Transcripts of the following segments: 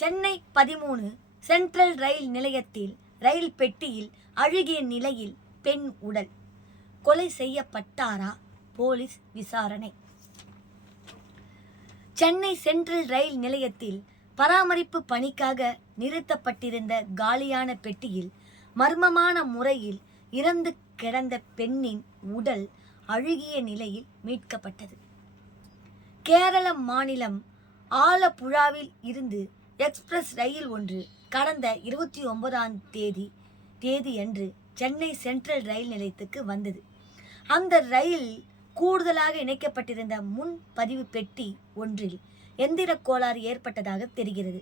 Chennai 13 central ரயில் நிலையத்தில் ரயில் பெட்டியில் அழுகிய நிலையில் பெண் உடல். கொலை செய்யப்பட்டாரா? போலீஸ் விசாரணை. சென்னை சென்ட்ரல் ரயில் நிலையத்தில் பராமரிப்பு பணிக்காக நிறுத்தப்பட்டிருந்த காலியான பெட்டியில் மர்மமான முறையில் இறந்து கிடந்த பெண்ணின் உடல் அழுகிய நிலையில் மீட்கப்பட்டது. கேரள மாநிலம் ஆலப்புழாவில் இருந்து எக்ஸ்பிரஸ் ரயில் ஒன்று கடந்த 29ஆம் தேதியன்று சென்னை சென்ட்ரல் ரயில் நிலையத்துக்கு வந்தது. அந்த ரயில் கூடுதலாக இணைக்கப்பட்டிருந்த முன்பதிவு பெட்டி ஒன்றில் எந்திர கோளாறு ஏற்பட்டதாக தெரிகிறது.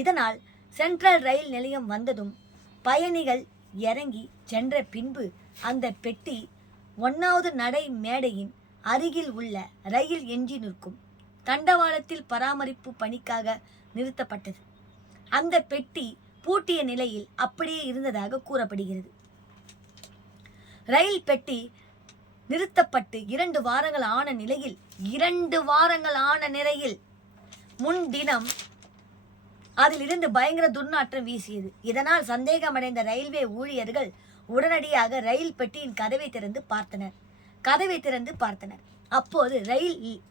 இதனால் சென்ட்ரல் ரயில் நிலையம் வந்ததும் பயணிகள் இறங்கி சென்ற பின்பு அந்த பெட்டி 1வது நடை மேடையின் அருகில் உள்ள ரயில் என்ஜினிற்கும் தண்டவாளத்தில் பராமரிப்பு பணிக்காக நிறுத்தப்பட்டது. அந்த பெட்டி பூட்டிய நிலையில் அப்படியே இருந்ததாக கூறப்படுகிறது. ரயில் பெட்டி நிறுத்தப்பட்டு 2 வாரங்கள் ஆன நிலையில் முன்தினம் அதிலிருந்து பயங்கர துர்நாற்றம் வீசியது. இதனால் சந்தேகமடைந்த ரயில்வே ஊழியர்கள் உடனடியாக ரயில் பெட்டியின் கதவை திறந்து பார்த்தனர். அப்போது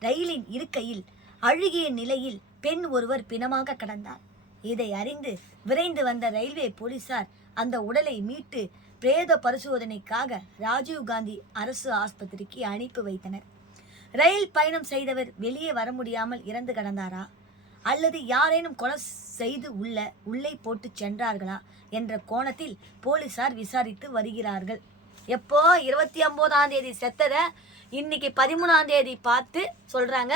ரயிலின் இருக்கையில் அழுகிய நிலையில் பெண் ஒருவர் பிணமாக கிடந்தார். இதை அறிந்து விரைந்து வந்த ரயில்வே போலீசார் அந்த உடலை மீட்டு பிரேத பரிசோதனைக்காக ராஜீவ்காந்தி அரசு ஆஸ்பத்திரிக்கு அனுப்பி வைத்தனர். ரயில் பயணம் செய்தவர் வெளியே வர முடியாமல் இறந்து கிடந்தாரா அல்லது யாரேனும் கொலை செய்து உள்ளே போட்டு சென்றார்களா என்ற கோணத்தில் போலீசார் விசாரித்து வருகிறார்கள். எப்போ 29ஆம் தேதி செத்ததை இன்னைக்கு 13ஆம் தேதி பார்த்து சொல்றாங்க.